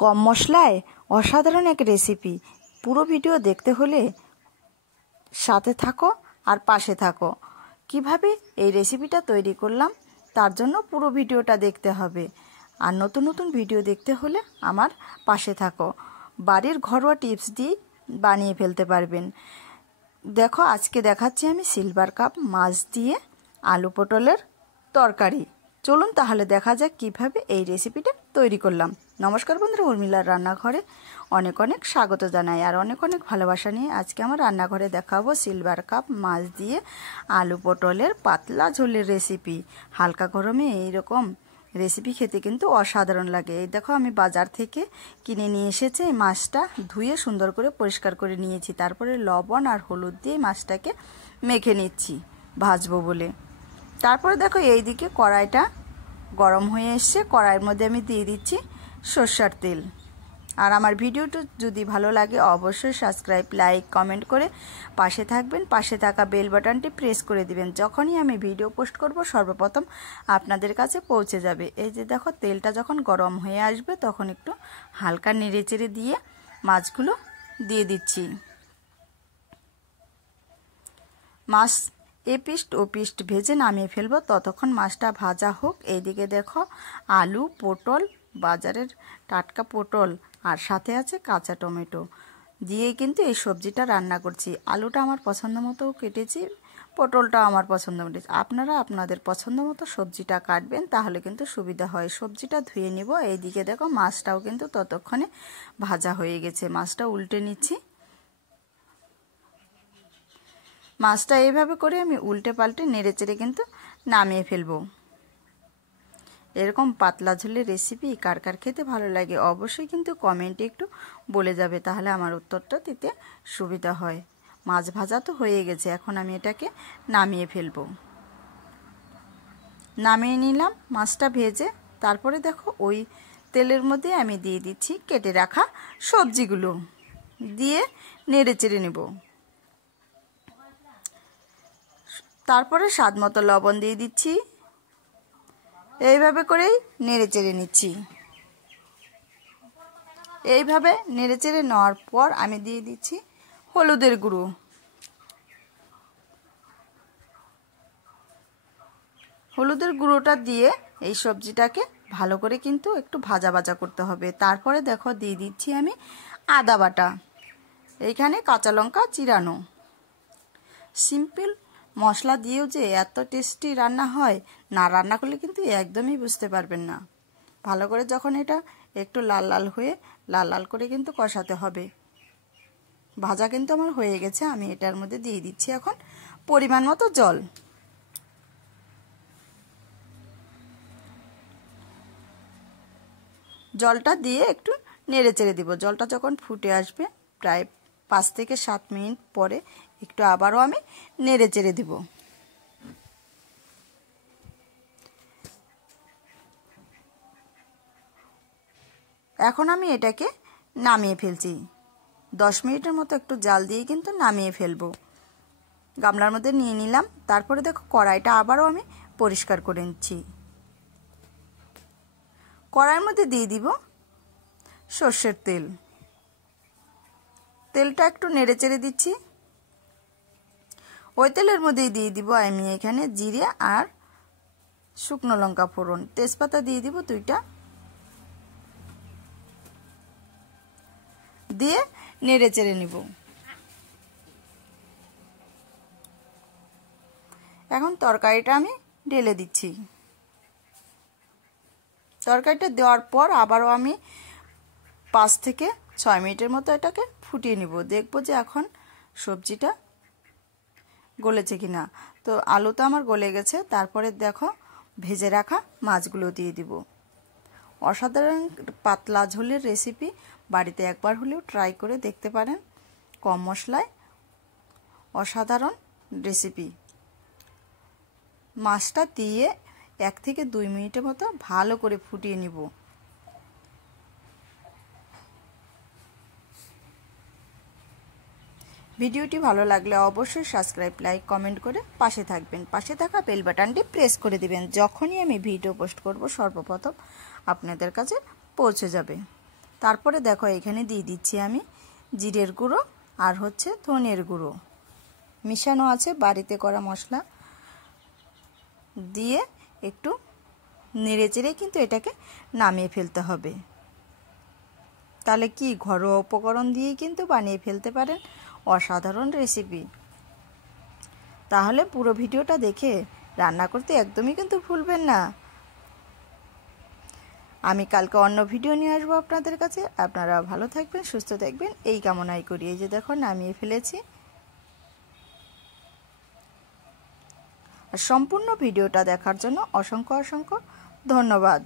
কম মশলায় অসাধারণ এক রেসিপি। পুরো ভিডিও দেখতে হলে সাথে থাকো আর পাশে থাকো। কিভাবে এই রেসিপিটা তৈরি করলাম তার জন্য পুরো ভিডিওটা দেখতে হবে। আর নতুন নতুন ভিডিও দেখতে হলে আমার পাশে থাকো। বাড়ির ঘরোয়া টিপস দিয়ে বানিয়ে ফেলতে পারবেন। দেখো, আজকে দেখাচ্ছি আমি সিলভার কাপ মাছ দিয়ে আলু পটলের তরকারি। চলুন তাহলে দেখা যাক কিভাবে এই রেসিপিটা তৈরি করলাম। নমস্কার বন্ধুরা, উর্মিলার রান্নাঘরে অনেক অনেক স্বাগত জানাই আর অনেক অনেক ভালোবাসা নিয়ে আজকে আমার রান্নাঘরে দেখাবো সিলভার কাপ মাছ দিয়ে আলু পটলের পাতলা ঝোলের রেসিপি। হালকা গরমে এইরকম রেসিপি খেতে কিন্তু অসাধারণ লাগে। এই দেখো, আমি বাজার থেকে কিনে নিয়ে এসেছি এই মাছটা। ধুয়ে সুন্দর করে পরিষ্কার করে নিয়েছি। তারপরে লবণ আর হলুদ দিয়ে মাছটাকে মেখে নিচ্ছি ভাজবো বলে। তারপরে দেখো, এইদিকে কড়াইটা গরম হয়ে এসছে। কড়াইয়ের মধ্যে আমি দিয়ে দিচ্ছি সরষের তেল। আর আমার ভিডিওটা যদি ভালো লাগে অবশ্যই সাবস্ক্রাইব, লাইক, কমেন্ট করে পাশে থাকবেন। পাশে থাকা বেল বাটনটি প্রেস করে দিবেন। যখনই আমি ভিডিও পোস্ট করব সর্বপ্রথম আপনাদের কাছে পৌঁছে যাবে। এই যে দেখো, তেলটা যখন গরম হয়ে আসবে তখন একটু হালকা নেড়েচেড়ে দিয়ে মাছগুলো দিয়ে দিচ্ছি। মাছ এপিস্ট ও পিস্ট ভেজে নামিয়ে ফেলবো, ততক্ষণ মাছটা ভাজা হোক। এইদিকে দেখো, আলু, পটল, বাজারের টাটকা পটল আর সাথে আছে কাঁচা টমেটো দিয়ে কিন্তু এই সবজিটা রান্না করছি। আলুটা আমার পছন্দ মতো কেটেছি, পটলটা আমার পছন্দ মতো। আপনারা আপনাদের পছন্দ মতো সবজিটা কাটবেন, তাহলে কিন্তু সুবিধা হয়। সবজিটা ধুয়ে নিব। এইদিকে দেখো, মাছটাও কিন্তু ততক্ষণে ভাজা হয়ে গেছে। মাছটা উল্টে নিচ্ছি। মাছটা এইভাবে করে আমি উল্টে পাল্টে নেড়েচেড়ে কিন্তু নামিয়ে ফেলবো। এরকম পাতলা ঝোলের রেসিপি কার কার খেতে ভালো লাগে অবশ্যই কিন্তু কমেন্টে একটু বলে যাবে, তাহলে আমার উত্তরটা দিতে সুবিধা হয়। মাছ ভাজা তো হয়ে গেছে, এখন আমি এটাকে নামিয়ে ফেলবো। নামিয়ে নিলাম মাছটা ভেজে। তারপরে দেখো, ওই তেলের মধ্যে আমি দিয়ে দিচ্ছি কেটে রাখা সবজিগুলো, দিয়ে নেড়েচেড়ে নেব। তারপরে স্বাদ মতো লবণ দিয়ে দিচ্ছি। এইভাবে করেই নেড়েচেড়ে নিচ্ছি। এইভাবে নেড়েচেড়ে নেওয়ার পর আমি দিয়ে দিচ্ছি হলুদের গুঁড়ো। হলুদের গুঁড়োটা দিয়ে এই সবজিটাকে ভালো করে কিন্তু একটু ভাজা ভাজা করতে হবে। তারপরে দেখো, দিয়ে দিচ্ছি আমি আদা বাটা। এইখানে কাঁচা লঙ্কা চিরানো। সিম্পল মশলা দিয়েও যে এত টেস্টি রান্না হয়, না রান্না করলে কিন্তু একদমই বুঝতে পারবেন না। ভালো করে যখন এটা একটু লাল লাল হয়ে লাল লাল করে কিন্তু কষাতে হবে। ভাজা কিন্তু আমার হয়ে গেছে। আমি এটার মধ্যে দিয়ে দিচ্ছি এখন পরিমাণ মতো জল। জলটা দিয়ে একটু নেড়ে চেড়ে দিব। জলটা যখন ফুটে আসবে প্রায় 5 থেকে 7 মিনিট পরে একটু আবারও আমি নেড়ে চেড়ে দিব। এখন আমি এটাকে নামিয়ে ফেলছি। 10 মিনিটের মতো একটু জাল দিয়ে কিন্তু নামিয়ে ফেলবো। গামলার মধ্যে নিয়ে নিলাম। তারপরে দেখো, কড়াইটা আবারও আমি পরিষ্কার করে নিচ্ছি। কড়াইয়ের মধ্যে দিয়ে দিব সর্ষের তেল। তেলটা একটু নেড়ে চেড়ে দিচ্ছি। ওই তেলের মধ্যেই দিয়ে দিব আমি এখানে জিরে আর শুকনো লঙ্কা ফোড়ন, তেজপাতা দিয়ে দিব 2টা, দিয়ে নেড়ে চেড়ে নিব। এখন তরকারিটা আমি ঢেলে দিচ্ছি। তরকারিটা দেওয়ার পর আবারও আমি 5 থেকে 6 মিনিটের মতো এটাকে ফুটিয়ে নিব। দেখব যে এখন সবজিটা গলেছে কিনা। তো আলু তো আমার গলে গেছে। তারপরে দেখো, ভেজে রাখা মাছগুলো দিয়ে দিব। অসাধারণ পাতলা ঝোলের রেসিপি, বাড়িতে একবার হলেও ট্রাই করে দেখতে পারেন। কম মশলায় অসাধারণ রেসিপি। মাছটা দিয়ে 1 থেকে 2 মিনিটের মতো ভালো করে ফুটিয়ে নিব। ভিডিওটি ভালো লাগলে অবশ্যই সাবস্ক্রাইব, লাইক, কমেন্ট করে পাশে থাকবেন। পাশে থাকা বেল বাটনটি প্রেস করে দিবেন। যখনই আমি ভিডিও পোস্ট করব সর্বপ্রথম আপনাদের কাছে পৌঁছে যাবে। তারপরে দেখো এখানে দিয়ে দিচ্ছি আমি জিরের গুঁড়ো আর হচ্ছে ধনের গুঁড়ো মিশানো আছে বাড়িতে করা মশলা দিয়ে একটু নেড়েচেড়ে কিন্তু এটাকে নামিয়ে ফেলতে হবে। তাহলে কি ঘরোয়া উপকরণ দিয়েই কিন্তু বানিয়ে ফেলতে পারেন অসাধারণ রেসিপি। তাহলে পুরো ভিডিওটা দেখে রান্না করতে একদমই কিন্তু ভুলবেন না। আমি কালকে অন্য ভিডিও নিয়ে আসবো আপনাদের কাছে। আপনারা ভালো থাকবেন, সুস্থ থাকবেন এই কামনাই করি। এই যে দেখো নামিয়ে ফেলেছি। আর সম্পূর্ণ ভিডিওটা দেখার জন্য অসংখ্য অসংখ্য ধন্যবাদ।